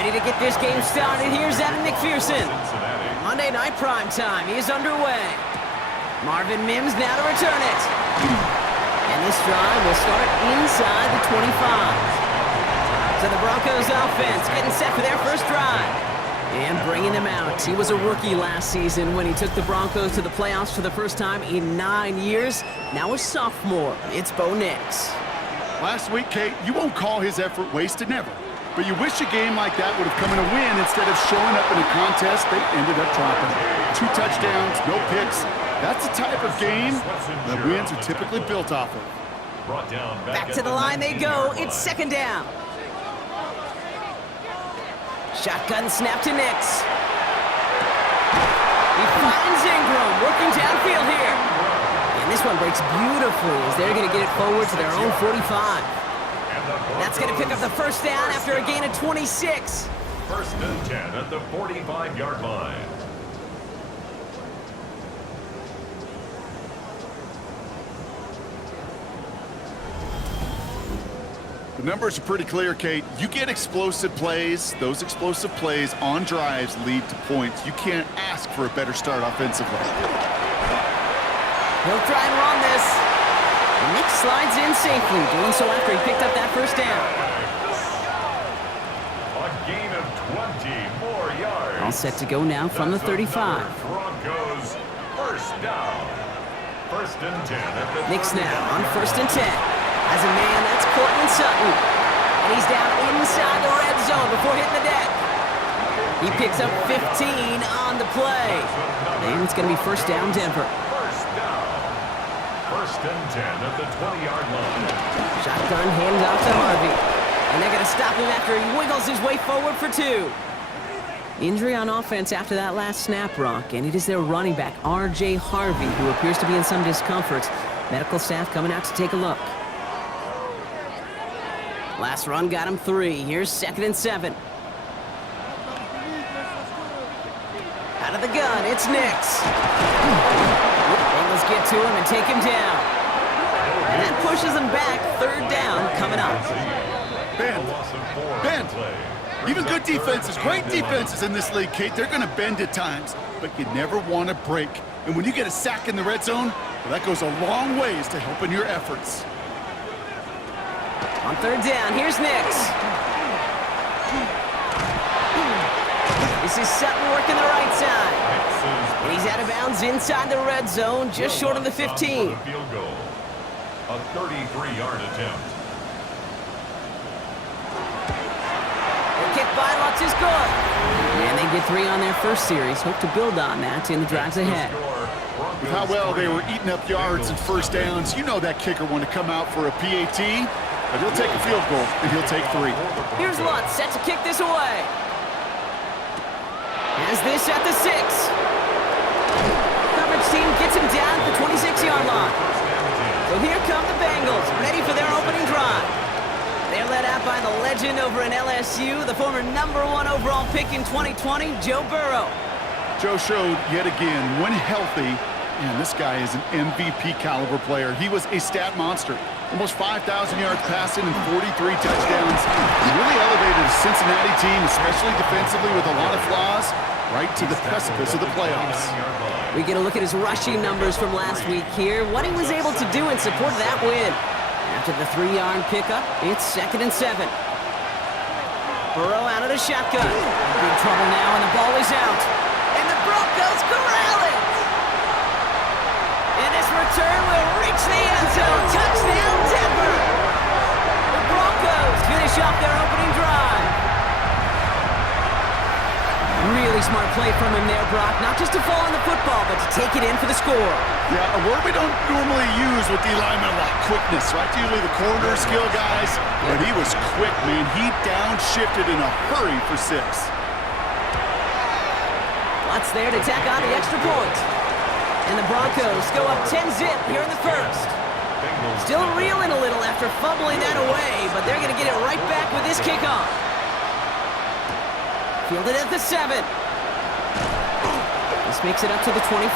Ready to get this game started. Here's Evan McPherson. Monday night prime time is underway. Marvin Mims now to return it. And this drive will start inside the 25. So the Broncos offense getting set for their first drive. And bringing them out. He was a rookie last season when he took the Broncos to the playoffs for the first time in 9 years. Now a sophomore. It's Bo Nix. Last week, Kate, you won't call his effort wasted, never. But you wish a game like that would have come in a win instead of showing up in a contest they ended up dropping. 2 touchdowns, no picks. That's the type of game that wins are typically built off of. Back to the line they go. It's second down. Shotgun snap to Nix. He finds Ingram working downfield here. And this one breaks beautifully as they're going to get it forward to their own 45. That's going to pick up the first down after a gain of 26. First and 10 at the 45-yard line. The numbers are pretty clear, Kate. You get explosive plays. Those explosive plays on drives lead to points. You can't ask for a better start offensively. He'll try and run this. And Nick slides in safely, doing so after he picked up that first down. A gain of 20 more yards. All set to go now from the 35. Broncos first down. First and 10 at the Nick's now on first and 10. As a man, that's Cortland Sutton. And he's down inside the red zone before hitting the deck. He picks up 15 on the play. And it's going to be first down, Denver. First down. First and 10 at the 20-yard line. Shotgun hands off to Harvey. And they're going to stop him after he wiggles his way forward for 2. Injury on offense after that last snap, Rock. And it is their running back, R.J. Harvey, who appears to be in some discomfort. Medical staff coming out to take a look. Last run got him 3. Here's second and 7. Out of the gun, it's Nix. Bengals get to him and take him down. And that pushes him back. Third down coming up. Bend. Even good defenses, great defenses in this league, Kate, they're going to bend at times. But you never want to break. And when you get a sack in the red zone, well, that goes a long ways to helping your efforts. On third down, here's Nix. This is Sutton working the right side. And he's out of bounds inside the red zone, just short of the 15. Field goal. A 33-yard attempt. The kick by Lutz is good. And they get 3 on their first series. Hope to build on that in the drives ahead. With how well they were eating up yards and first downs, you know that kicker want to come out for a PAT. But he'll take a field goal, and he'll take 3. Here's Lutz, set to kick this away. Has this at the 6. Coverage team gets him down at the 26-yard line. So here come the Bengals, ready for their opening drive. They're led out by the legend over in LSU, the former #1 overall pick in 2020, Joe Burrow. Joe showed yet again, when healthy, man, this guy is an MVP caliber player. He was a stat monster. Almost 5,000 yards passing and 43 touchdowns. He really elevated a Cincinnati team, especially defensively with a lot of flaws, right to the precipice of the playoffs. We get a look at his rushing numbers from last week here, what he was able to do in support of that win. After the 3-yard pickup, it's second and 7. Burrow out of the shotgun. Big trouble now, and the ball is out. And the Broncos corral it! And this return will reach the end zone. Touchdown, Denver! The Broncos finish off their opening drive. Really smart play from him there, Brock. Not just to fall on the football, but to take it in for the score. Yeah, a word we don't normally use with the lineman a lot. Quickness, right? Usually the corner skill guys. But he was quick, man. He downshifted in a hurry for 6. Lutz there to tack on the extra point. And the Broncos go up 10-zip here in the first. Still reeling a little after fumbling that away, but they're going to get it right back with this kickoff. Fielded at the 7. This makes it up to the 25.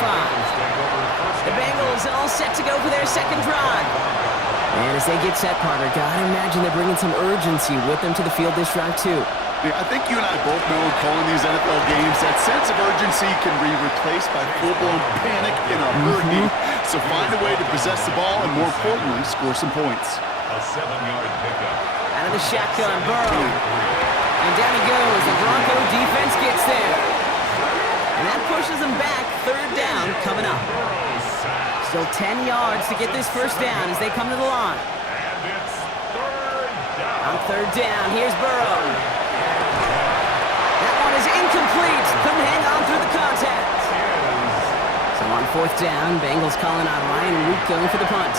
The Bengals all set to go for their second drive. And as they get set, Carter, gotta imagine they're bringing some urgency with them to the field this drive too. Yeah, I think you and I both know in calling these NFL games that sense of urgency can be replaced by full-blown panic in a hurry. So find a way to possess the ball and, more importantly, score some points. A 7-yard pickup. Out of the shotgun, Burrow. And down he goes. The Bronco defense gets there. And that pushes them back. Third down coming up. Still 10 yards to get this first down as they come to the line. And it's third down. On third down, here's Burrow. That one is incomplete. Couldn't hang on through the contact. So on fourth down, Bengals calling out Ryan Root going for the punt.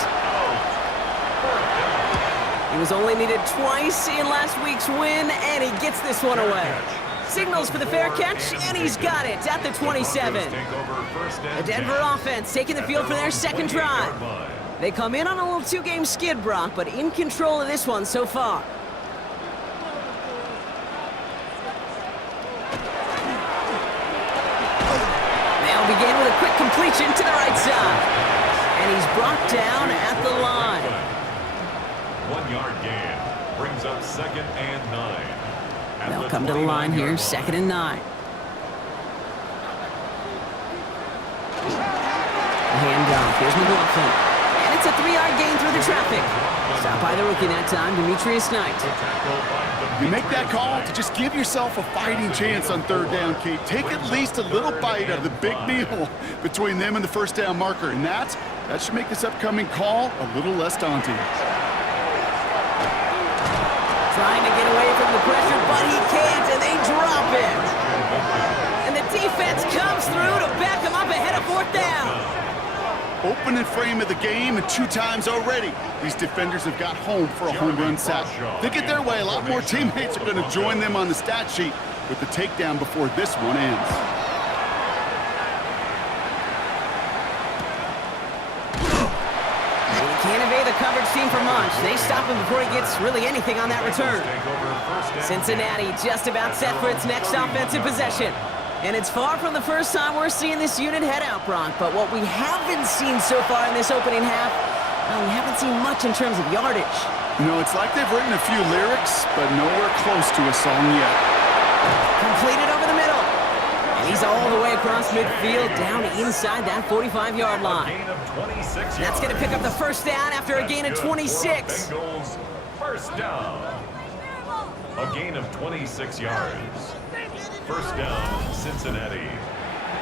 He was only needed twice in last week's win, and he gets this one away. Signals for the fair catch, and he's got it at the 27. The Denver offense taking the field for their second drive. They come in on a little two-game skid, Brock, but in control of this one so far. They'll begin with a quick completion to the right side. And he's brought down at the line. 1-yard gain brings up 2nd and 9. They'll come to the line here, 2nd and 9. The handoff, here's McLaughlin. And it's a 3-yard gain through the traffic. Stopped by the rookie that time, Demetrius Knight. You make that call to just give yourself a fighting chance on third down, Kate. Take at least a little bite of the big meal between them and the first down marker. And that should make this upcoming call a little less daunting. Trying to get away from the pressure, but he can't, and they drop it. And the defense comes through to back him up ahead of fourth down. Opening frame of the game, and 2 times already, these defenders have got home for a home run sack. They get their way, a lot more teammates are going to join them on the stat sheet with the takedown before this one ends. Can't evade the coverage team for much. They stop him before he gets really anything on that return. Cincinnati just about set for its next offensive possession. And it's far from the first time we're seeing this unit head out, Brock. But what we haven't seen so far in this opening half, well, we haven't seen much in terms of yardage. You know, it's like they've written a few lyrics, but nowhere close to a song yet. Completed over the middle. And he's all the way across midfield, down inside that 45-yard line. That's going to pick up the first down after a gain of 26. Bengals first down. A gain of 26 yards. First down, Cincinnati.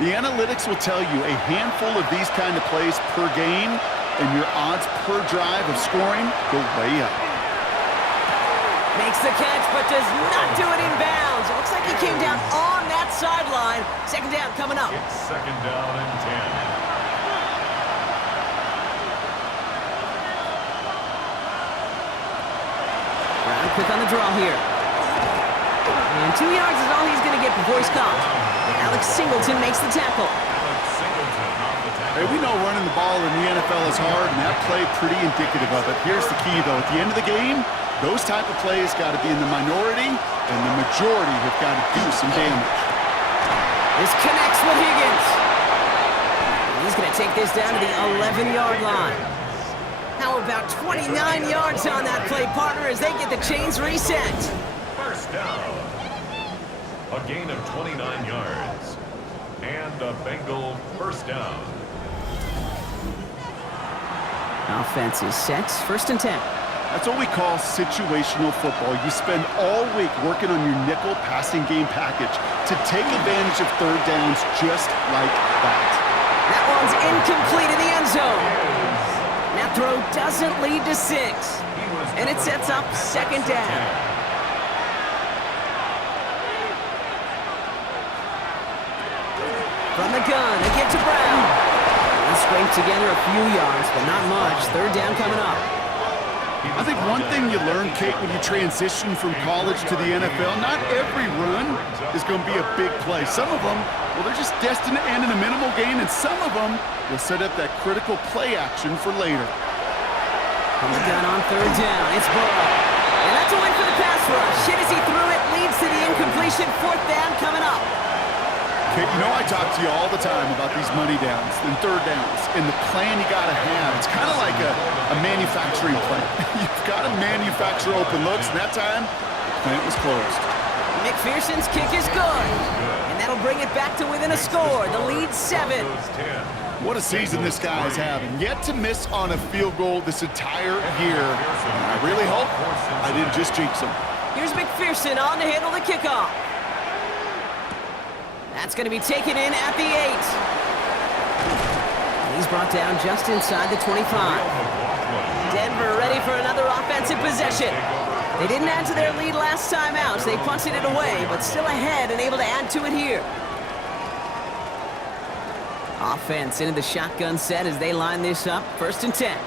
The analytics will tell you a handful of these kind of plays per game, and your odds per drive of scoring go way up. Makes the catch, but does not do it in bounds. It looks like he came down on that sideline. Second down coming up. It's 2nd down and 10. Brown quick on the draw here. And 2 yards is all he's going to get before he's caught. Alex Singleton makes the tackle. Hey, we know running the ball in the NFL is hard, and that play pretty indicative of it. Here's the key, though. At the end of the game, those type of plays got to be in the minority, and the majority have got to do some damage. This connects with Higgins. He's going to take this down to the 11-yard line. How about 29 yards on that play, partner, as they get the chains reset. First down. A gain of 29 yards. And a Bengal first down. Offense is set. 1st and 10. That's what we call situational football. You spend all week working on your nickel passing game package to take advantage of third downs just like that. That one's incomplete in the end zone. That throw doesn't lead to 6. And it sets up 2nd down. From the gun, again to Brown. He scraped together a few yards, but not much. 3rd down coming up. I think one thing you learn, Kate, when you transition from college to the NFL, not every run is going to be a big play. Some of them, well, they're just destined to end in a minimal gain, and some of them will set up that critical play action for later. From the gun on 3rd down, it's Burrow. And that's a win for the pass rush. Hit as he threw it, leads to the incompletion. 4th down coming up. Kate, you know I talk to you all the time about these money downs and third downs and the plan you got to have. It's kind of like a manufacturing plant. You've got to manufacture open looks, and that time, the plant was closed. McPherson's kick is good. And that'll bring it back to within a score. The lead's 7. What a season this guy is having. Yet to miss on a field goal this entire year. And I really hope I didn't just jinx him. Here's McPherson on to handle the kickoff. That's going to be taken in at the 8. And he's brought down just inside the 25. Denver ready for another offensive possession. They didn't add to their lead last time out, so they punted it away, but still ahead and able to add to it here. Offense into the shotgun set as they line this up. 1st and 10.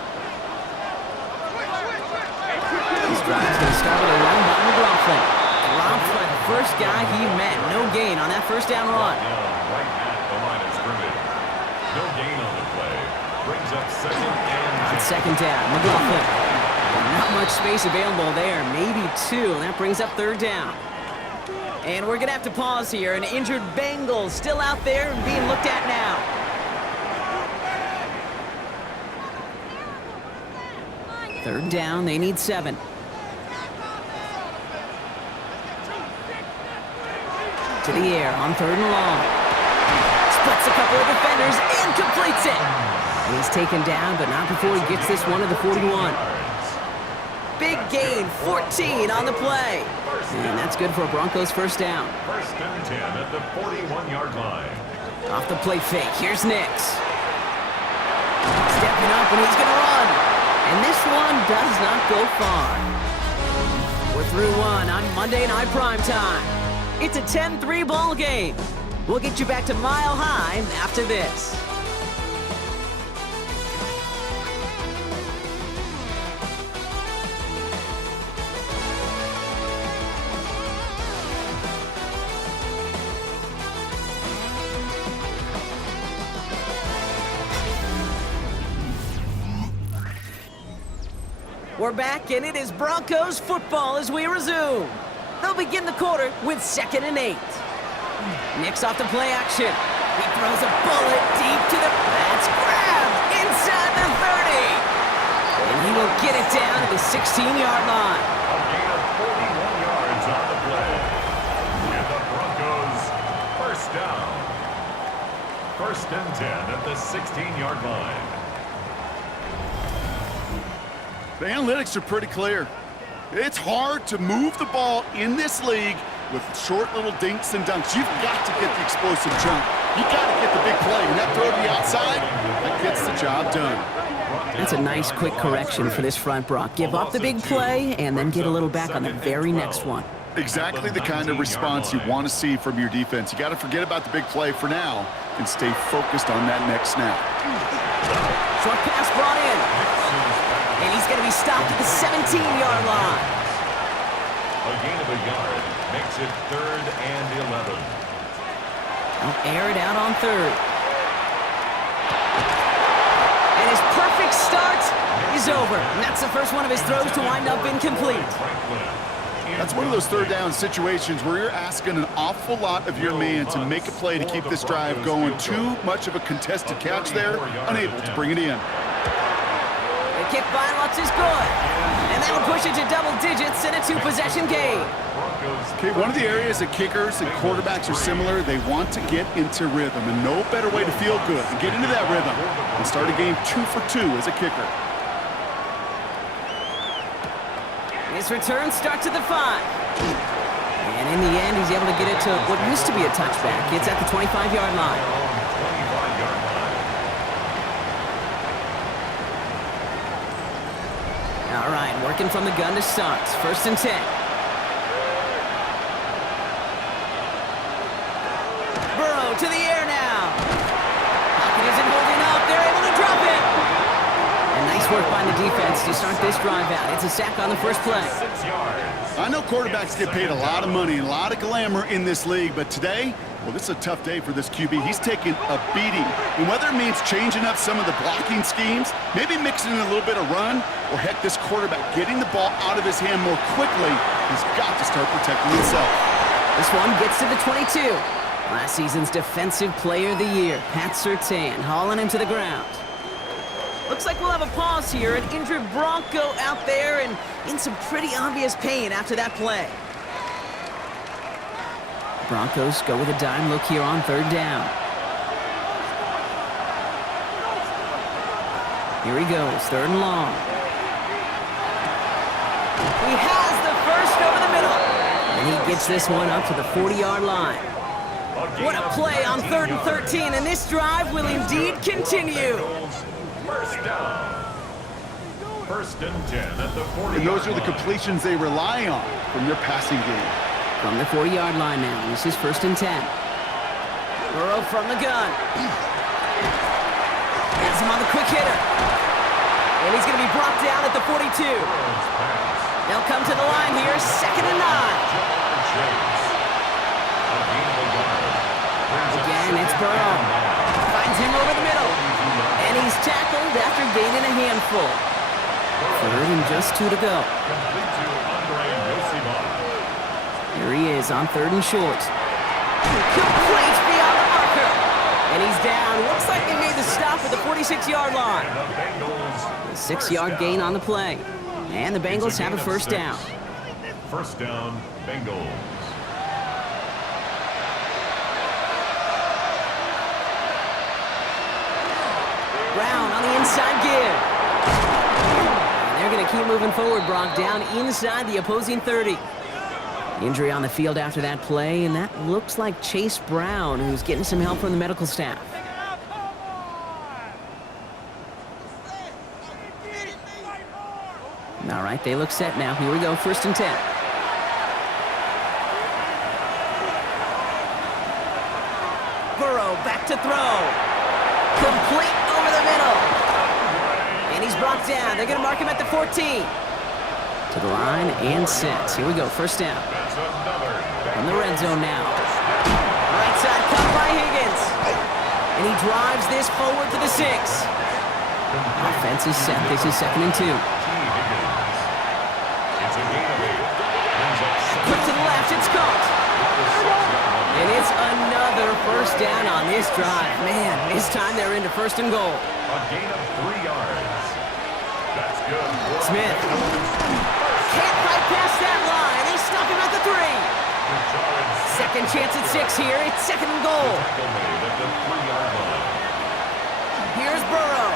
This drive's going to start with a run by McLaughlin. McLaughlin, first guy he met. No gain on that 1st down run. Right at the line of scrimmage. No gain on the play. Brings up 2nd and 10. 2nd down, McLaughlin. Not much space available there. Maybe 2, and that brings up 3rd down. And we're going to have to pause here. An injured Bengals still out there and being looked at now. Third down, they need 7. To the air on 3rd and long. Splits a couple of defenders and completes it. He's taken down, but not before he gets this one to the 41. Big gain, 14 on the play. And that's good for a Broncos 1st down. 1st and 10 at the 41-yard line. Off the play fake, here's Nix. Stepping up, and he's going to run. And this one does not go far. We're through one on Monday Night Primetime. It's a 10-3 ball game. We'll get you back to Mile High after this. We're back, and it is Broncos football as we resume. They'll begin the quarter with 2nd and 8. Nix off the play action. He throws a bullet deep to the... That's grabbed inside the 30. And he will get it down to the 16-yard line. A gain of 41 yards on the play. And the Broncos 1st down. 1st and 10 at the 16-yard line. The analytics are pretty clear. It's hard to move the ball in this league with short little dinks and dunks. You've got to get the explosive jump. You've got to get the big play. And that throw to the outside, that gets the job done. That's a nice quick correction for this front, Brock. Give up the big play and then get a little back on the very next one. Exactly the kind of response you want to see from your defense. You got to forget about the big play for now and stay focused on that next snap. Short pass brought in. And he's going to be stopped at the 17-yard line. A gain of a yard makes it 3rd and 11. They'll air it out on 3rd. And his perfect start is over. And that's the first one of his throws to wind up incomplete. That's one of those 3rd down situations where you're asking an awful lot of your man to make a play to keep this drive going. Too much of a contested catch there, unable to bring it in. Kick by Lutz is good. And that'll push it to double digits in a 2-possession game. Okay, one of the areas that kickers and quarterbacks are similar, they want to get into rhythm. And no better way to feel good than get into that rhythm and start a game 2 for 2 as a kicker. His return starts at the 5. And in the end, he's able to get it to what used to be a touchback. It's at the 25-yard line. All right, working from the gun to start. 1st and 10. Burrow to the air now. Pocket isn't holding up. They're able to drop it. And nice work by the defense to start this drive out. It's a sack on the first play. 6 yards. I know quarterbacks get paid a lot of money and a lot of glamour in this league, but today, well, this is a tough day for this QB. He's taking a beating. And whether it means changing up some of the blocking schemes, maybe mixing in a little bit of run, or heck, this quarterback getting the ball out of his hand more quickly, he's got to start protecting himself. This one gets to the 22. Last season's Defensive Player of the Year, Pat Surtain, hauling him to the ground. Looks like we'll have a pause here. An injured Bronco out there and in some pretty obvious pain after that play. Broncos go with a dime look here on third down. Here he goes, third and long. He has the first over the middle. And he gets this one up to the 40-yard line. What a play on 3rd and 13, and this drive will indeed continue. First down. 1st and 10 at the 40-yard line. And those are the completions they rely on from their passing game. From the 40-yard line now, this is 1st and 10. Burrow from the gun. Has him on the quick hitter. And he's going to be brought down at the 42. They'll come to the line here, 2nd and 9. Again, it's Burrow. Finds him over the middle. And he's tackled after gaining a handful. 3rd and just 2 to go. Here he is on 3rd and short. Complete beyond the marker. And he's down. Looks like they made the stop at the 46-yard line. A 6-yard gain on the play. And the Bengals have a first down. First down, Bengals. Brown on the inside give. And they're going to keep moving forward, Brock, down inside the opposing 30. Injury on the field after that play, and that looks like Chase Brown, who's getting some help from the medical staff. All right, they look set now. Here we go, 1st and 10. Burrow back to throw. Complete over the middle. And he's brought down. They're going to mark him at the 14. To the line and set. Here we go, 1st down. From the red zone now. Right side cut by Higgins. And he drives this forward to the 6. Offense is set. This is 2nd and 2. Quick to the left, it's caught. And it's another first down on this drive. Man, this time they're into 1st and goal. A gain of 3 yards. That's good. Smith. Can't fight past that line. They stop him at the 3. Second chance at 6 here. It's 2nd and goal. Here's Burrow.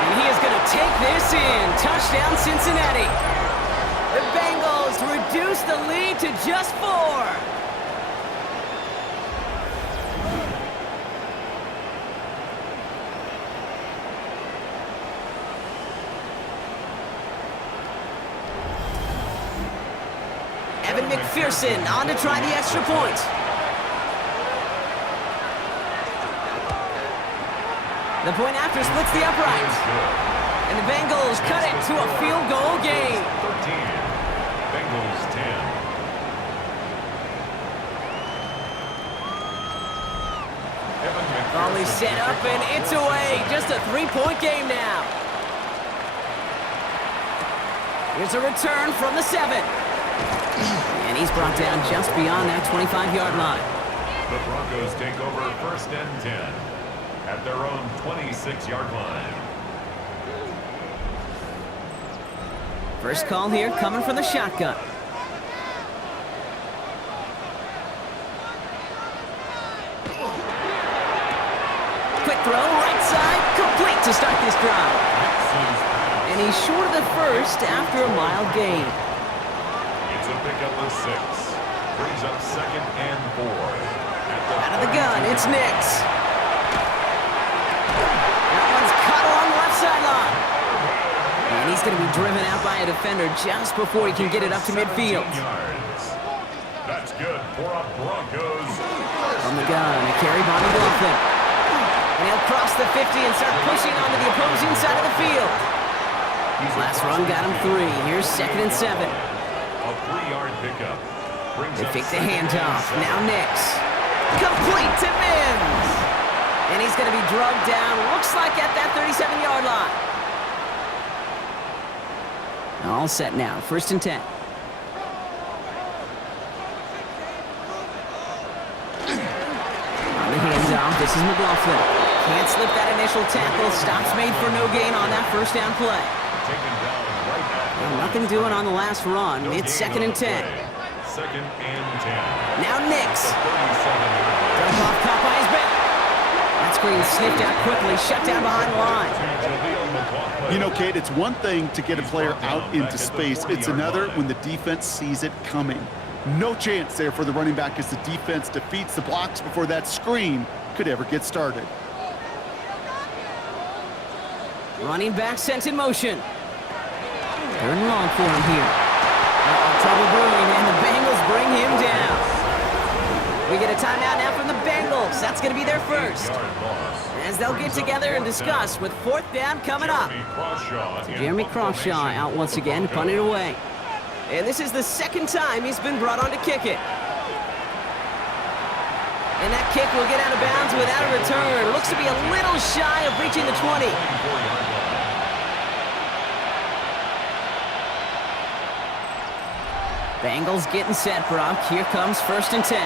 And he is going to take this in. Touchdown, Cincinnati. The Bengals reduce the lead to just 4. Evan McPherson on to try the extra point. The point after splits the upright. And the Bengals cut it to a field goal game. 13. Bengals 10. Volley set up and it's away. Just a 3-point game now. Here's a return from the 7. And he's brought down just beyond that 25-yard line. The Broncos take over 1st and 10 at their own 26-yard line. First call here coming from the shotgun. Quick throw, right side, complete to start this drive. And he's short of the first after a mild gain. It's a pickup of 6. Brings up 2nd and 4. Out of the gun, it's Nix. That one's caught along the left sideline. And he's going to be driven out by a defender just before he can get it up to midfield. That's good for a Broncos. From the gun, a carry by McLaughlin. And he'll cross the 50 and start pushing onto the opposing side of the field. Last run got him 3. Here's 2nd and 7. A 3-yard pickup. They pick the handoff. Now Nix. Complete to Mims. And he's going to be drugged down. Looks like at that 37-yard line. All set now. 1st and 10. On the handoff, this is McLaughlin. Can't slip that initial tackle. Stops made for no gain on that first down play. Well, nothing doing on the last run. It's 2nd and 10. Second and 10. Now Nix. 37-yard line. Dump off, caught by his back. That screen sniffed out quickly, shut down behind the line. You know, Kate, it's one thing to get a player out into space. It's another when the defense sees it coming. No chance there for the running back as the defense defeats the blocks before that screen could ever get started. Running back sent in motion. Third and long for him here. Trouble brewing, and the Bengals bring him down. We get a timeout now from the Bengals. That's going to be their first. As they'll get together and discuss with fourth down coming up. Jeremy Crawshaw out once again, punting away. And this is the second time he's been brought on to kick it. And that kick will get out of bounds without a return. Looks to be a little shy of reaching the 20. Bengals getting set, Brock. Here comes first and 10.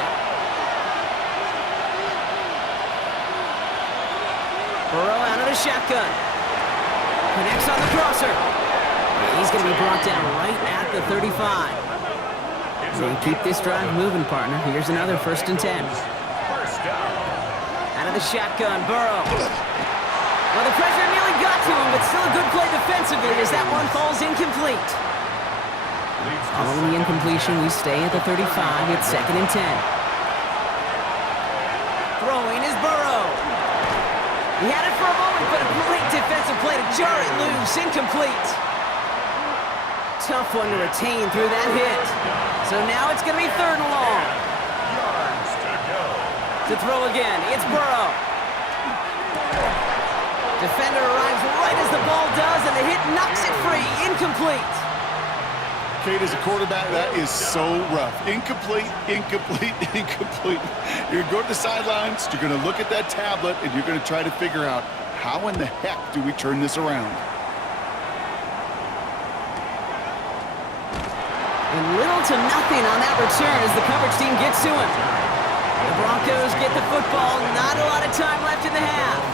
Burrow out of the shotgun. Connects on the crosser. And he's going to be brought down right at the 35. So keep this drive moving, partner. Here's another first and 10. Out of the shotgun, Burrow. Well, the pressure nearly got to him, but still a good play defensively as that one falls incomplete. Following the incompletion, we stay at the 35. It's second and 10. Throwing is Burrow. He had it for a moment, but a great defensive play to jar it loose. Incomplete. Tough one to retain through that hit. So now it's going to be third and long. To throw again, it's Burrow. Defender arrives right as the ball does, and the hit knocks it free. Incomplete. Kate, as a quarterback, that is so rough. Incomplete, incomplete, incomplete. You're going to go to the sidelines, you're going to look at that tablet, and you're going to try to figure out how in the heck do we turn this around. And little to nothing on that return as the coverage team gets to him. The Broncos get the football, not a lot of time left in the half.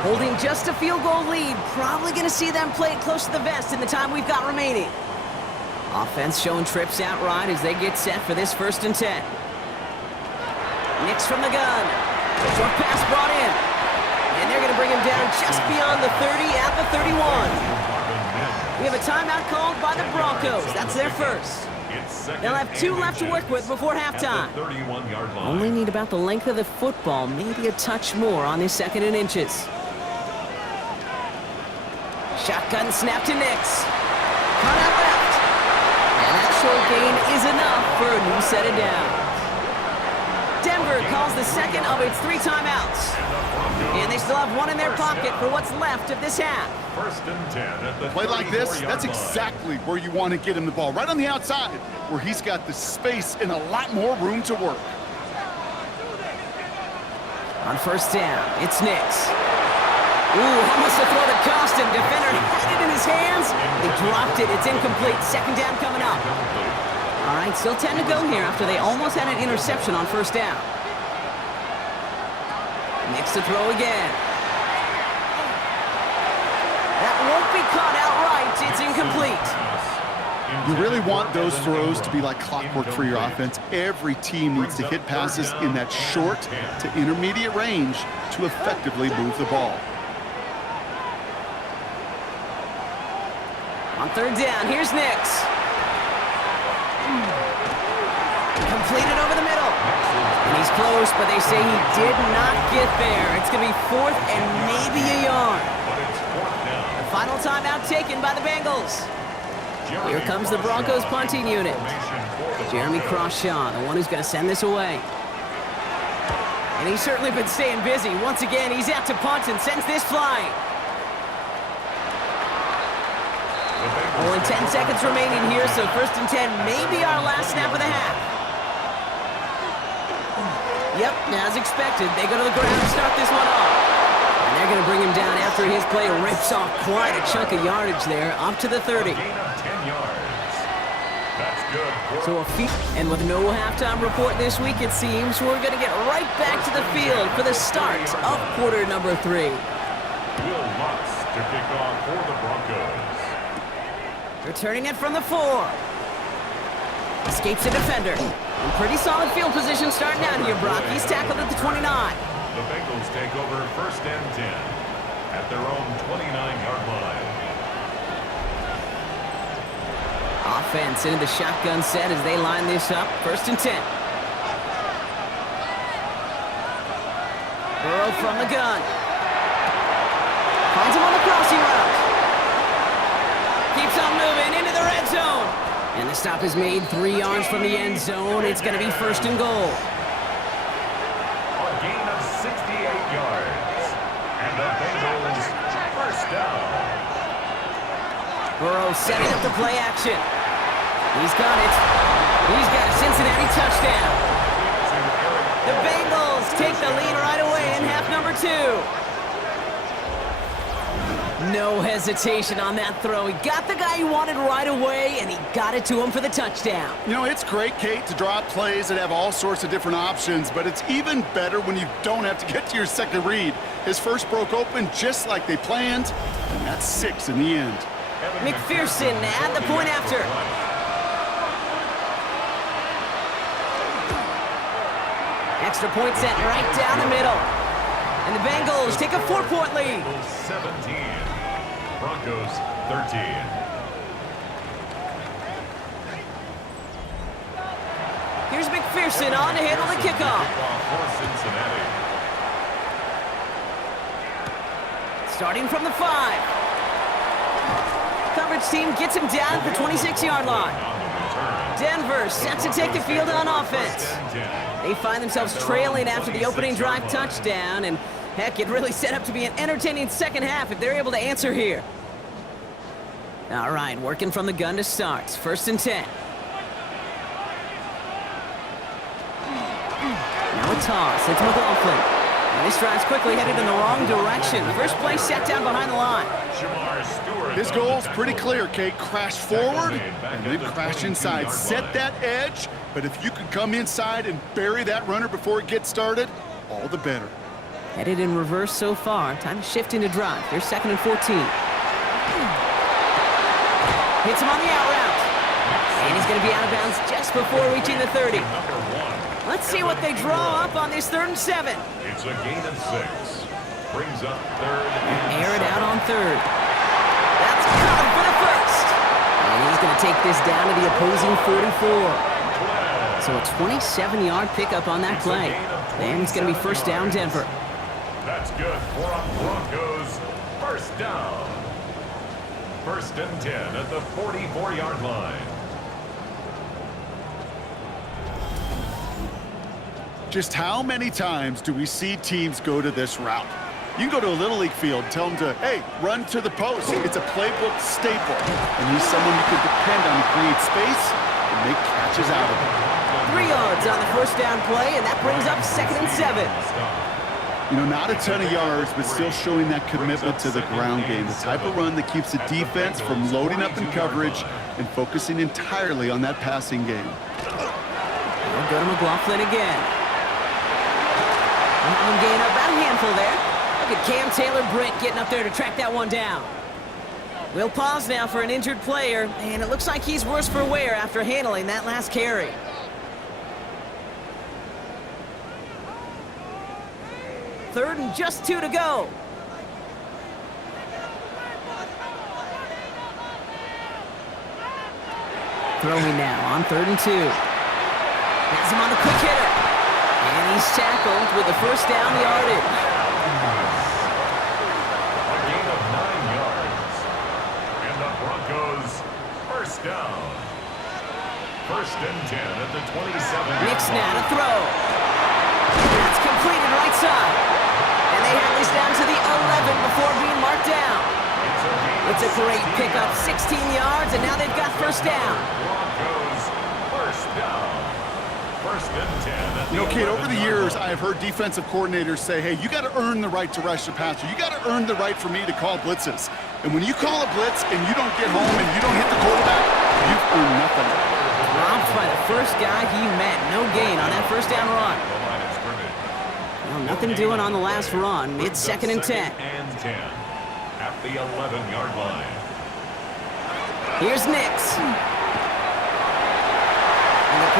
Holding just a field goal lead, probably going to see them play it close to the vest in the time we've got remaining. Offense showing trips out right as they get set for this first and 10. Nix from the gun. Short pass brought in. And they're going to bring him down just beyond the 30 at the 31. We have a timeout called by the Broncos. That's their first. They'll have 2 left to work with before halftime. Only need about the length of the football, maybe a touch more on this second and inches. Shotgun snap to Nix. Cut out left. And that short gain is enough for a new set of downs. Denver calls the second of its 3 timeouts. And they still have 1 in their pocket for what's left of this half. First and 10 at the Play like this, that's exactly where you want to get him the ball. Right on the outside, where he's got the space and a lot more room to work. On first down, it's Nix. Ooh, almost a throw that cost him. Defender had it in his hands. He dropped it. It's incomplete. Second down coming up. All right, still 10 to go here after they almost had an interception on first down. Nix to throw again. That won't be caught outright. It's incomplete. You really want those throws to be like clockwork for your offense. Every team needs to hit passes in that short to intermediate range to effectively move the ball. On third down, here's Nix. Completed over the middle. And he's close, but they say he did not get there. It's going to be fourth and maybe a yard. The final timeout taken by the Bengals. Here comes the Broncos punting unit. Jeremy Crawshaw, the one who's going to send this away. And he's certainly been staying busy. Once again, he's out to punt and sends this flying. Only 10 seconds remaining here, so first and 10 may be our last snap of the half. Yep, as expected, they go to the ground to start this one off. And they're going to bring him down after his play rips off quite a chunk of yardage there, up to the 30. So a feat, and with no halftime report this week, it seems we're going to get right back to the field for the start of quarter number 3. Will Lutz to kick off for the Broncos. Returning it from the 4. Escapes a defender. In pretty solid field position starting out here, Brock. He's tackled at the 29. The Bengals take over 1st and 10 at their own 29-yard line. Offense into the shotgun set as they line this up. 1st and 10. Burrow from the gun. Finds him on the crossing route. Keeps on moving into the red zone. And the stop is made 3 yards from the end zone. It's going to be 1st and goal. A gain of 68 yards. And the Bengals 1st down. Burrow setting up the play action. He's got it. He's got a Cincinnati touchdown. The Bengals take the lead right away in half number 2. No hesitation on that throw. He got the guy he wanted right away, and he got it to him for the touchdown. You know, it's great, Kate, to draw up plays that have all sorts of different options, but it's even better when you don't have to get to your second read. His first broke open just like they planned, and that's 6 in the end. McPherson at the point after. Extra point set right down the middle. And the Bengals take a 4-point lead. 17, Broncos 13. Here's McPherson on to handle the kickoff. For Cincinnati. Starting from the 5. Coverage team gets him down at the 26-yard line. Denver set to take the field on offense. They find themselves trailing after the opening drive touchdown, and heck, it really set up to be an entertaining second half if they're able to answer here. All right, working from the gun to start. 1st and 10. Now a toss. It's McLaughlin. And this drive's quickly headed in the wrong direction. First play set down behind the line. His goal's pretty clear, Kate. Crash forward and then crash inside. Set that edge, but if you could come inside and bury that runner before it gets started, all the better. Headed in reverse so far. Time to shift into drive. They're 2nd and 14. Hits him on the out route. And he's going to be out of bounds just before reaching the 30. Let's see what they draw up on this 3rd and 7. It's a gain of 6. Brings up 3rd and Air it out on 3rd. That's caught for the 1st. And he's going to take this down to the opposing 44. So a 27-yard pickup on that play. And it's going to be 1st down Denver. That's good for a Broncos 1st down. 1st and 10 at the 44-yard line. Just how many times do we see teams go to this route? You can go to a Little League field, tell them to, hey, run to the post. It's a playbook staple. And he's someone you can depend on to create space and make catches out of it. 3 yards on the 1st down play, and that brings up 2nd and 7. You know, not a ton of yards, but still showing that commitment to the ground game. The type of run that keeps the defense from loading up in coverage and focusing entirely on that passing game. We'll go to McLaughlin again. And gain about a handful there. Look at Cam Taylor-Britt getting up there to track that one down. We'll pause now for an injured player, and it looks like he's worse for wear after handling that last carry. Third and just 2 to go. Throwing now on 3rd and 2. Has him on the quick hitter. And he's tackled with the 1st down yardage. A gain of 9 yards. And the Broncos 1st down. 1st and 10 at the 27. Mix now to throw. That's completed right side. And they have this down to the 11 before being marked down. It's a great pickup, 16 yards, and now they've got 1st down. Broncos 1st down. 1st and 10. You know, Kate, over the years, I've heard defensive coordinators say, hey, you got to earn the right to rush the passer. You got to earn the right for me to call blitzes. And when you call a blitz and you don't get home and you don't hit the quarterback, you've earned nothing. Dropped by the first guy he met. No gain on that 1st down run. Well, nothing doing on the last run. It's 2nd and 10. And 10 at the 11-yard line. Here's Nix.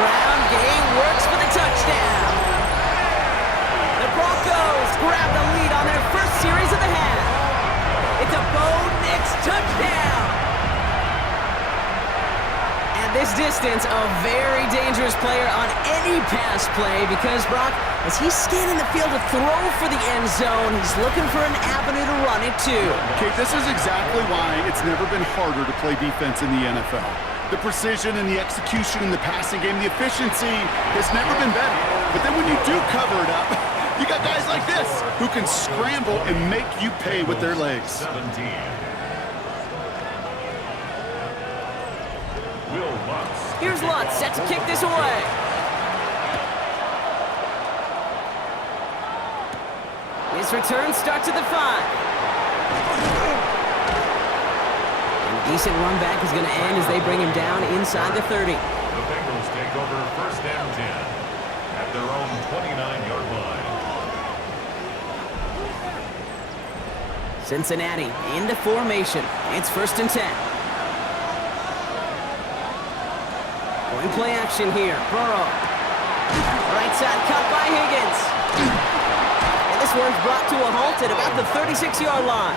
ground game, works for the touchdown. The Broncos grab the lead on their first series of the half. It's a Bo Nix touchdown. And this distance, a very dangerous player on any pass play because, Brock, as he's scanning the field to throw for the end zone, he's looking for an avenue to run it to. Kate, this is exactly why it's never been harder to play defense in the NFL. The precision and the execution in the passing game, the efficiency has never been better. But then when you do cover it up, you got guys like this who can scramble and make you pay with their legs. 17. Here's Lutz set to kick this away. His return starts at the 5. And a decent run back is going to end as they bring him down inside the 30. The Bengals take over first and 10 at their own 29-yard line. Cincinnati into formation. It's first and 10. Going play action here. Burrow. Right side cut by Higgins. And this one's brought to a halt at about the 36-yard line.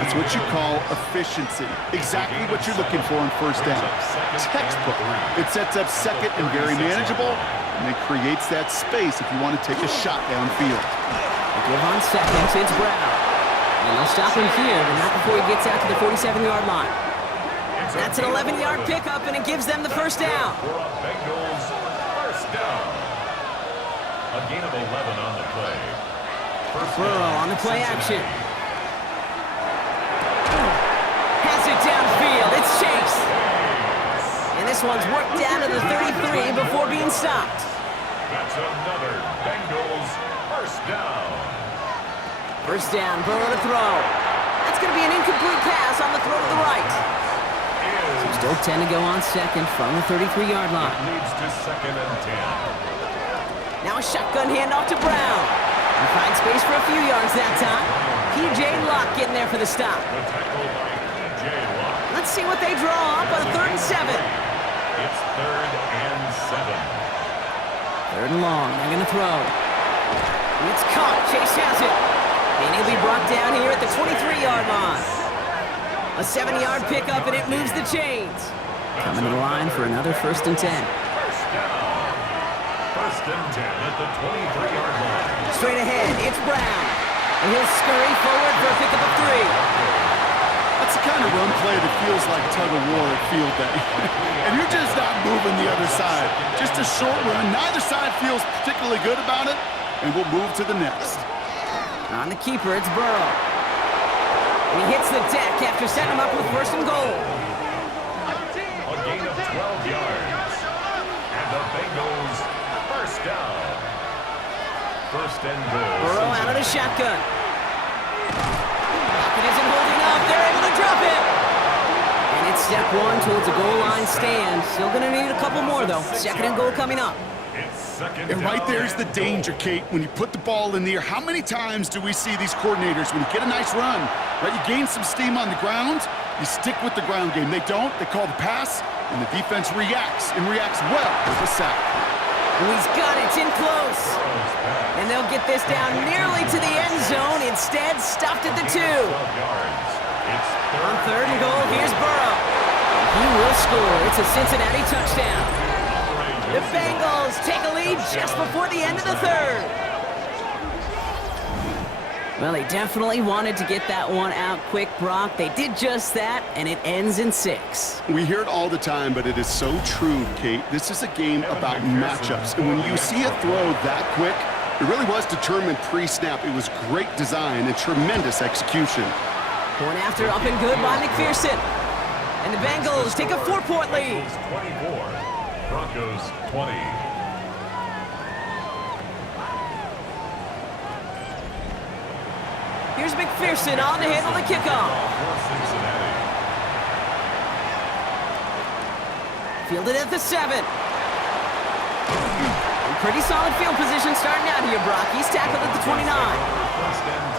That's what you call efficiency. Exactly what you're looking for in first down. Textbook. It sets up second and very manageable, and it creates that space if you want to take a shot downfield. They give on seconds. It's Brown. And they'll stop him here, but not before he gets out to the 47-yard line. That's an 11-yard pickup, and it gives them the first down. Bengals first down. A gain of 11 on the play. Burrow on the play action. Has it downfield. It's Chase. And this one's worked down to the 33 before being stopped. That's another Bengals first down. First down, Burrow to throw. That's going to be an incomplete pass on the throw to the right. Still 10 to go on second from the 33-yard line. Leads to second and 10. Now a shotgun handoff to Brown. He finds space for a few yards that time. P.J. Locke getting there for the stop. The tackle by P.J. Locke. Let's see what they draw up on a 3rd and 7. It's 3rd and 7. 3rd and long. They're going to throw. It's caught. Chase has it. And he'll be brought down here at the 23-yard line. A 7-yard pickup, and it moves the chains. Coming to the line for another 1st and 10. First down. 1st and 10 at the 23-yard line. Straight ahead, it's Brown. And he'll scurry forward for a pickup of 3. That's the kind of run play that feels like tug-of-war at field day. And you're just not moving the other side. Just a short run. Neither side feels particularly good about it, and we'll move to the next. On the keeper, it's Burrow. And he hits the deck after setting him up with 1st and goal. A gain of 12 yards. And the Bengals first down. 1st and goal. Burrow out of the shotgun. Pocket isn't holding up. They're able to drop it. And it's step 1 towards a goal line stand. Still going to need a couple more, though. 2nd and goal coming up. And right there's the danger, Kate, when you put the ball in the air. How many times do we see these coordinators, when you get a nice run, right, you gain some steam on the ground, you stick with the ground game. They don't. They call the pass, and the defense reacts, and reacts well with the sack. Oh, he's got it. It's in close. And they'll get this down nearly to the end zone. Instead, stopped at the 2. On 3rd and goal, here's Burrow. He will score. It's a Cincinnati touchdown. The Bengals take a lead just before the end of the 3rd. Well, they definitely wanted to get that one out quick, Brock. They did just that, and it ends in 6. We hear it all the time, but it is so true, Kate. This is a game about matchups. And when you see a throw that quick, it really was determined pre-snap. It was great design and tremendous execution. Point after up and good by McPherson. And the Bengals take a 4-point lead. 24. Broncos 20. Here's McPherson on to handle the kickoff. Fielded at the 7. And pretty solid field position starting out here, Brock. He's tackled at the 29.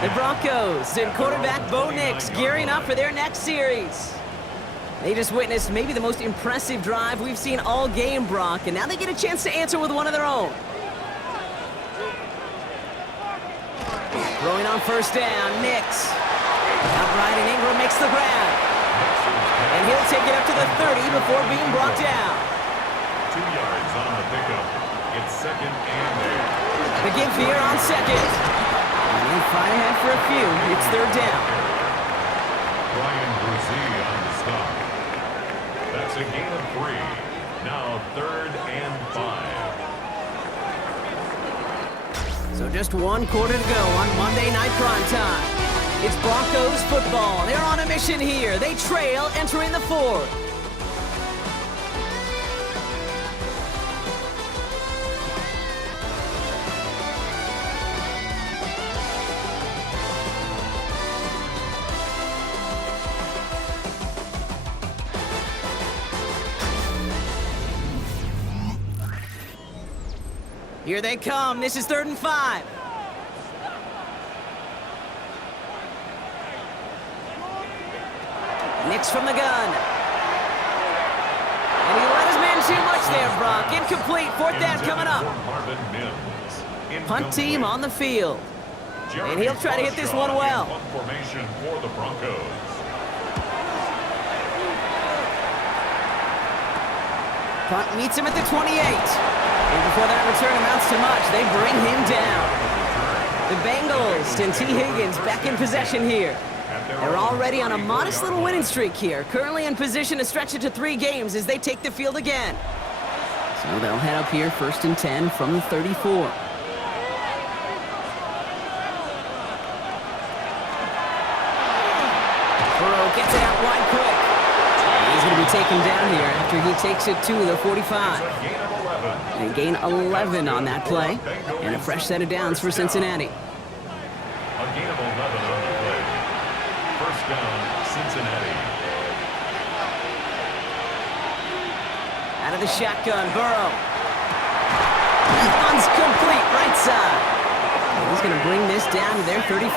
The Broncos and quarterback Bo Nix gearing up for their next series. They just witnessed maybe the most impressive drive we've seen all game, Brock, and now they get a chance to answer with one of their own. Throwing on first down, Nix. Outright, and Ingram makes the grab. And he'll take it up to the 30 before being brought down. 2 yards on the pickup. It's second and 8. The give here on second. And he'll fight ahead for a few. It's third down. Brian Brzee on the stop. That's a gain of 3. Now third and 5. So just 1 quarter to go on Monday Night Primetime. It's Broncos football. They're on a mission here. They trail entering the fourth. Here they come. This is 3rd and 5. Nix from the gun. And he let his man too much there, Brock. Incomplete. 4th down coming up. Punt team on the field. And he'll try to hit this one well. Formation for the Broncos. Punt meets him at the 28. And before that return amounts to much, they bring him down. The Bengals and T. Higgins back in possession here. They're already on a modest little winning streak here, currently in position to stretch it to 3 games as they take the field again. So they'll head up here 1st and 10 from the 34. Burrow gets it out wide quick. He's going to be taken down here after he takes it to the 45. And gain 11 on that play. And a fresh set of downs for Cincinnati. A gain of 11 on the play. First down, Cincinnati. Out of the shotgun, Burrow. Runs complete, right side. And he's going to bring this down to their 35.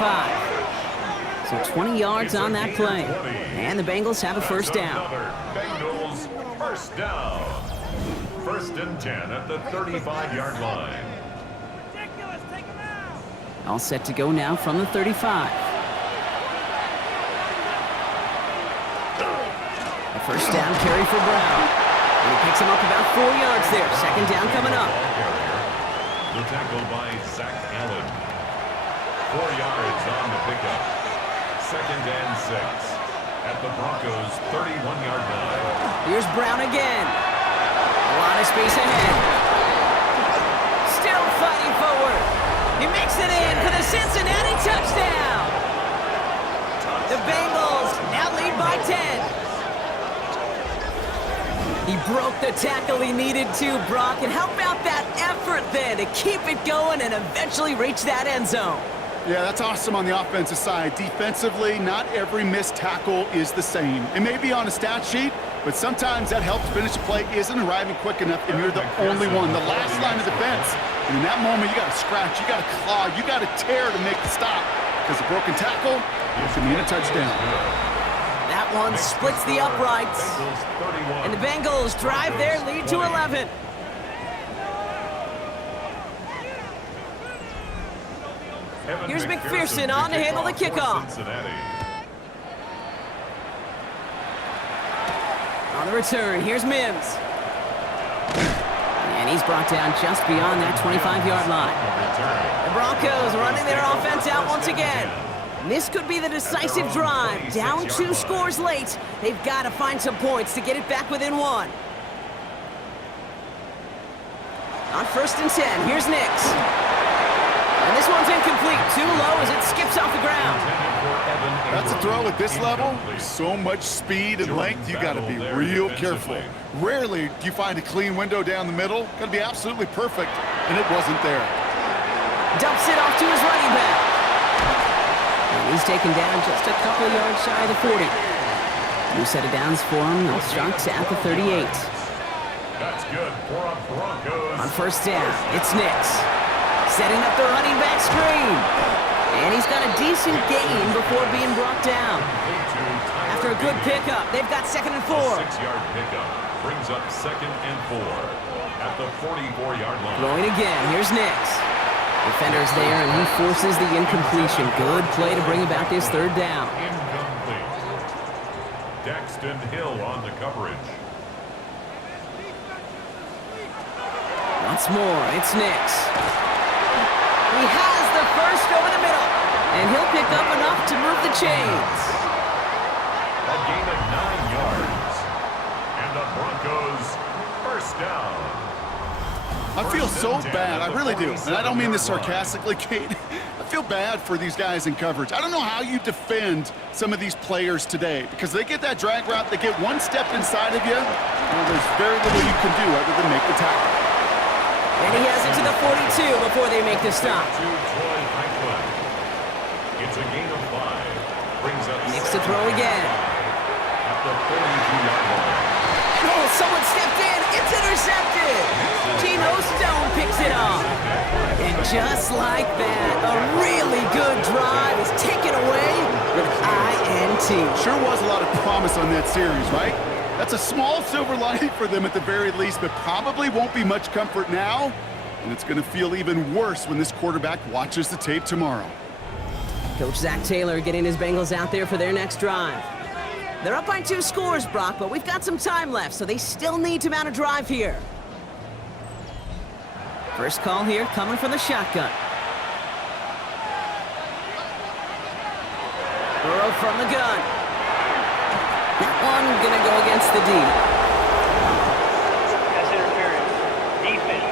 So 20 yards on that play. And the Bengals have a first down. Bengals first down. 1st and 10 at the 35-yard line. All set to go now from the 35. A first down carry for Brown. And he picks him up about 4 yards there. 2nd down coming up. The tackle by Zach Allen. 4 yards on the pickup. 2nd and 6 at the Broncos' 31-yard line. Here's Brown again. A lot of space ahead. Still fighting forward. He makes it in for the Cincinnati touchdown. The Bengals now lead by 10. He broke the tackle he needed to, Brock. And how about that effort then to keep it going and eventually reach that end zone? Yeah, that's awesome on the offensive side. Defensively, not every missed tackle is the same. It may be on a stat sheet, but sometimes that helps finish a play isn't arriving quick enough, and you're the only one, the last line of defense. And in that moment, you got to scratch, you got to claw, you got to tear to make the stop. Because a broken tackle can mean a touchdown. That one splits the uprights. And the Bengals drive their lead to 11. Here's McPherson on to handle the kickoff. On the return, here's Mims. And he's brought down just beyond that 25-yard line. The Broncos running their offense out once again. And this could be the decisive drive. Down 2 scores late. They've got to find some points to get it back within 1. On 1st and 10, here's Nix. And this one's incomplete. Too low as it skips off the ground. That's a throw at this level. So much speed and length, you got to be real careful. Rarely do you find a clean window down the middle. Got to be absolutely perfect, and it wasn't there. Dumps it off to his running back. And he's taken down just a couple of yards shy of the 40. New set of downs for him. They'll start at the 38. That's good for a Broncos. On 1st down, it's Nix. Setting up the running back screen. And he's got a decent gain before being brought down. after a good pickup. They've got 2nd and 4. A 6-yard pickup brings up 2nd and 4 at the 44-yard line. Throwing again. Here's Nix. Defender's there, and he forces the incompletion. Good play to bring about this 3rd down. Incomplete. Daxton Hill on the coverage. Once more, it's Nix. He has the first over the middle, and he'll pick up enough to move the chains. A gain of 9 yards. And the Broncos first down. I feel so bad. I really do. And I don't mean this sarcastically, Kate. I feel bad for these guys in coverage. I don't know how you defend some of these players today because they get that drag route, they get one step inside of you, well, there's very little you can do other than make the tackle. And he has it to the 42 before they make the stop. It's a gain of 5. Brings up Nix to throw again. at the 42-yard line. Oh, someone stepped in. It's intercepted. Geno Stone picks it off. And just like that, a really good drive is taken away with INT. Sure was a lot of promise on that series, right? That's a small silver lining for them at the very least, but probably won't be much comfort now. And it's going to feel even worse when this quarterback watches the tape tomorrow. Coach Zach Taylor getting his Bengals out there for their next drive. They're up by 2 scores, Brock, but we've got some time left, so they still need to mount a drive here. First call here coming from the shotgun. Burrow from the gun. That one gonna go against the D. That's interference. Defense.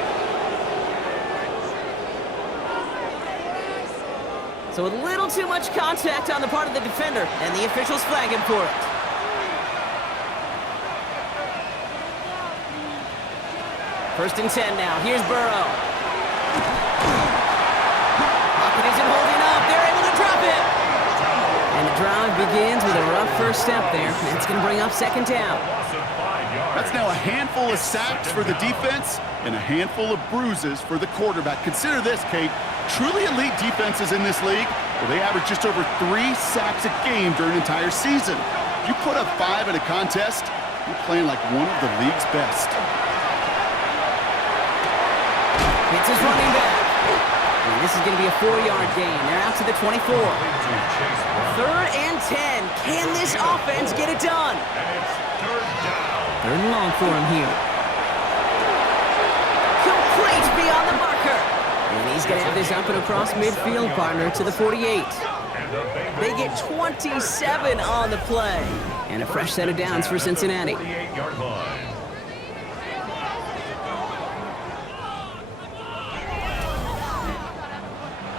So a little too much contact on the part of the defender, and the officials flag him for it. First and 10 now. Here's Burrow. Pocket isn't holding up. They're able to drop it. And the drive begins with a rough first step there. That's going to bring up 2nd down. That's now a handful of sacks for the defense and a handful of bruises for the quarterback. Consider this, Kate. Truly elite defenses in this league, well, they average just over 3 sacks a game during an entire season. If you put up 5 in a contest, you're playing like one of the league's best. It's his running back. And this is going to be a 4-yard gain. They're out to the 24. 3rd and 10. Can this offense get it done? Third and long for him here. Complete beyond the marker. And he's going to have this up and across midfield, partner, to the 48. They get 27 on the play. And a fresh set of downs for Cincinnati.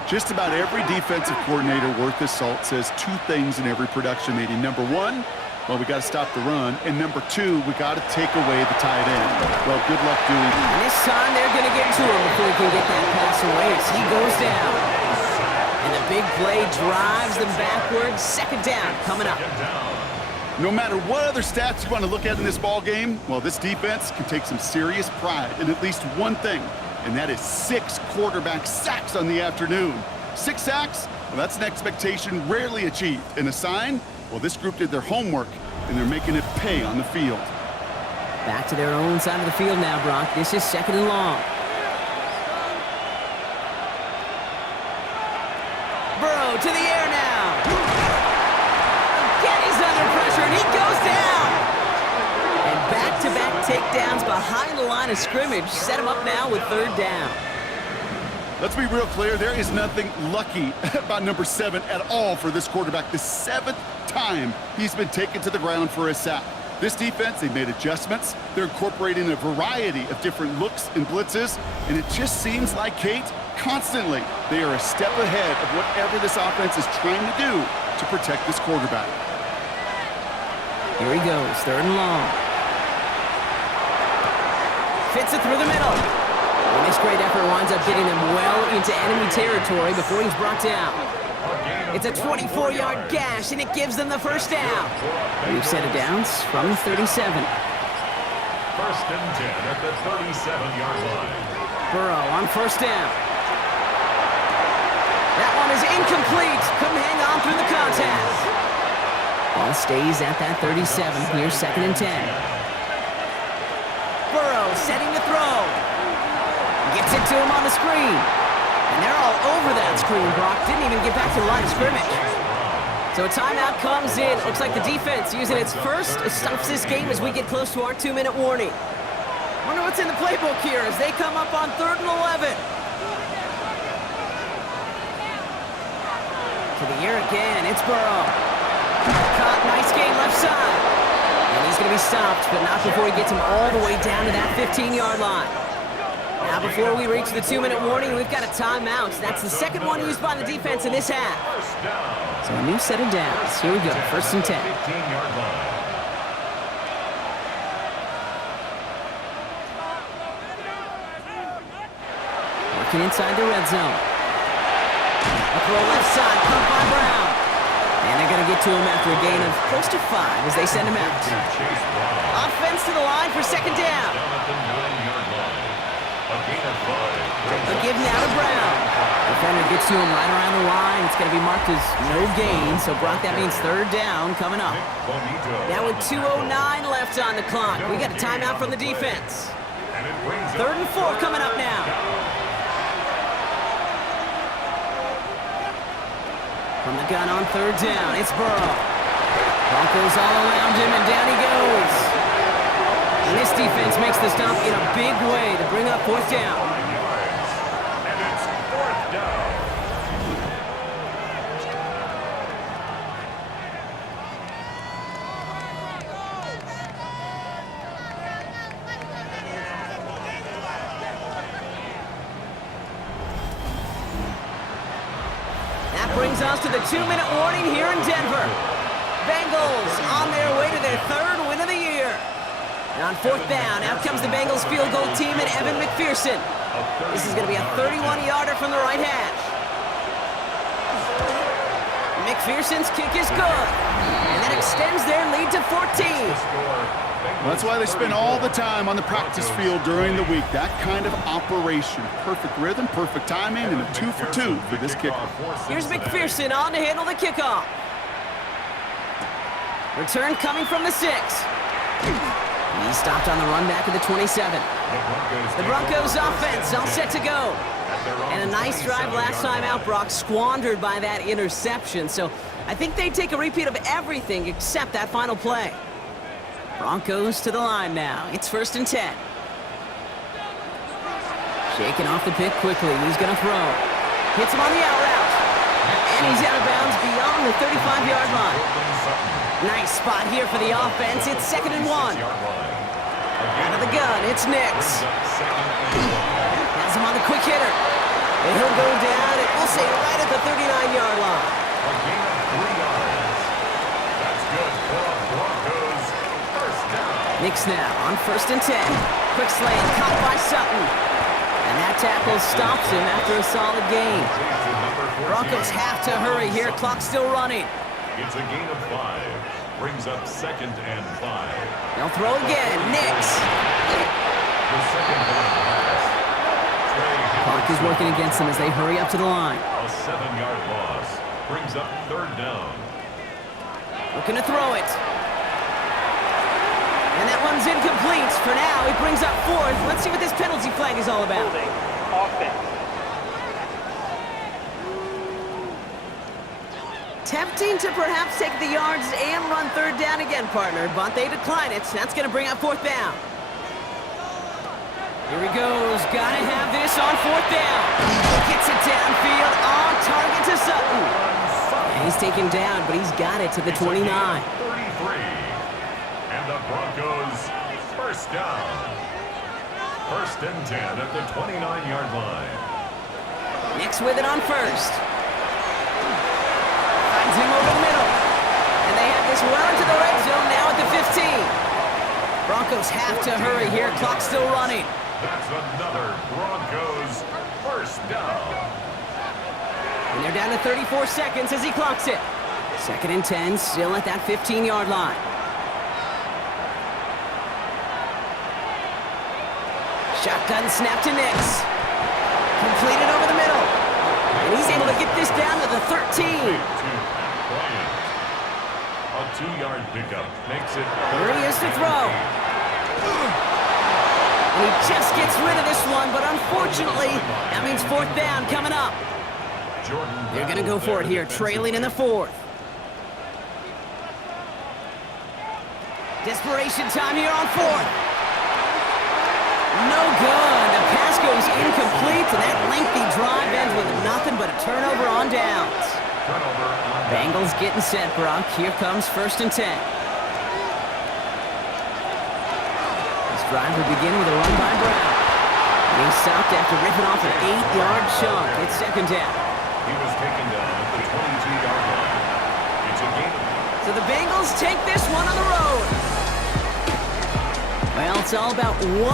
Just about every defensive coordinator worth his salt says 2 things in every production meeting. Number 1, well, we got to stop the run. And number 2, we got to take away the tight end. Well, good luck doing that. And this time they're going to get to him before he can get that pass away as he goes down. And the big play drives them backwards. 2nd down coming up. No matter what other stats you want to look at in this ball game, well, this defense can take some serious pride in at least one thing, and that is 6 quarterback sacks on the afternoon. 6 sacks? Well, that's an expectation rarely achieved. And a sign? Well, this group did their homework, and they're making it pay on the field. Back to their own side of the field now, Brock. This is 2nd and long. Burrow to the air now. Again, he's under pressure, and he goes down. And back-to-back takedowns behind the line of scrimmage set him up now with 3rd down. Let's be real clear. There is nothing lucky about number 7 at all for this quarterback. The 7th time he's been taken to the ground for a sack. This defense, they've made adjustments. They're incorporating a variety of different looks and blitzes, and it just seems like, Kate, constantly they are a step ahead of whatever this offense is trying to do to protect this quarterback. Here he goes, 3rd and long. Fits it through the middle. And this great effort winds up getting him well into enemy territory before he's brought down. It's a 24-yard gash, and it gives them the 1st down. New set of downs from the 37. 1st and 10 at the 37-yard line. Burrow on 1st down. That one is incomplete. Couldn't hang on through the contest. Ball stays at that 37. Here's 2nd and 10. Burrow setting to throw. Gets it to him on the screen. And they're all over that screen, Brock. Didn't even get back to the line of scrimmage. So a timeout comes in. Looks like the defense using its first stops this game as we get close to our 2-minute warning. Wonder what's in the playbook here as they come up on 3rd and 11. To the air again. It's Burrow. Caught, nice game left side. And he's going to be stopped, but not before he gets him all the way down to that 15-yard line. Now before we reach the 2-minute warning, we've got a timeout. That's the second one used by the defense in this half. So a new set of downs. Here we go, 1st and 10. 15-yard line. Working inside the red zone. A throw left side, caught by Brown. And they're going to get to him after a gain of close to 5 as they send him out. Offense to the line for 2nd down. A give now to Brown. Defender gets to him right around the line. It's going to be marked as no gain. So, Brock, that means 3rd down coming up. Now with 2:09 left on the clock, we got a timeout from the defense. 3rd and 4 coming up now. From the gun on 3rd down, it's Burrow. Broncos all around him, and down he goes. And this defense makes the stop in a big way to bring up 4th down. And it's 4th down. That brings us to the 2-minute warning here in Denver. Bengals on their way to their 3rd win of the year. And on 4th down, out comes the Bengals field goal team and Evan McPherson. This is going to be a 31-yarder from the right hash. McPherson's kick is good. And that extends their lead to 14. That's why they spend all the time on the practice field during the week. That kind of operation. Perfect rhythm, perfect timing, and a 2 for 2 for this kicker. Here's McPherson on to handle the kickoff. Return coming from the 6. He's stopped on the run back of the 27. The Broncos offense all set to go. And a nice drive last time out, Brock, squandered by that interception. So I think they take a repeat of everything except that final play. Broncos to the line now. It's 1st and 10. Shaking off the pick quickly. He's going to throw. Hits him on the out route. And he's out of bounds beyond the 35-yard line. Nice spot here for the offense. It's 2nd and 1. Out of the gun, it's Nix. Has him on the quick hitter. And he'll go down, and we'll say right at the 39-yard line. A gain of 3 yards. That's good for the Broncos. 1st down. Nix now on 1st and 10. Quick slant caught by Sutton. And that tackle stops him after a solid gain. Broncos have to hurry here. Clock's still running. It's a gain of 5. Brings up 2nd and 5. They'll throw again. Nix. The 2nd down pass. Clock is working against them as they hurry up to the line. A 7-yard loss. Brings up 3rd down. Looking to throw it. And that one's incomplete. For now, he brings up 4th. Let's see what this penalty flag is all about. Offense. Tempting to perhaps take the yards and run 3rd down again, partner, but they decline it. That's going to bring up 4th down. Here he goes. Got to have this on 4th down. Gets it downfield on target to Sutton. And he's taken down, but he's got it to the 29. 33. And the Broncos 1st down. 1st and 10 at the 29-yard line. Nix with it on 1st. Finds him over the middle. And they have this well into the red zone now at the 15. Broncos have to hurry here. Clock's still running. That's another Broncos 1st down. And they're down to 34 seconds as he clocks it. 2nd and 10, still at that 15-yard line. Shotgun snap to Nix. Completed over the middle. And he's able to get this down to the 13. A A 2-yard pickup makes it. Here he is to throw. And he just gets rid of this one, but unfortunately, that means 4th down coming up. They're going to go for it here, trailing in the 4th. Desperation time here on 4th. No good. The pass goes incomplete, and that lengthy drive ends with nothing but a turnover on downs. Bengals getting set, Brock. Here comes 1st and 10. This drive will begin with a run by Brown. He's stopped after ripping off an 8-yard chunk. It's 2nd down. He was taken down at the 22-yard line. It's a gain. So the Bengals take this one on the road. Well, it's all about one.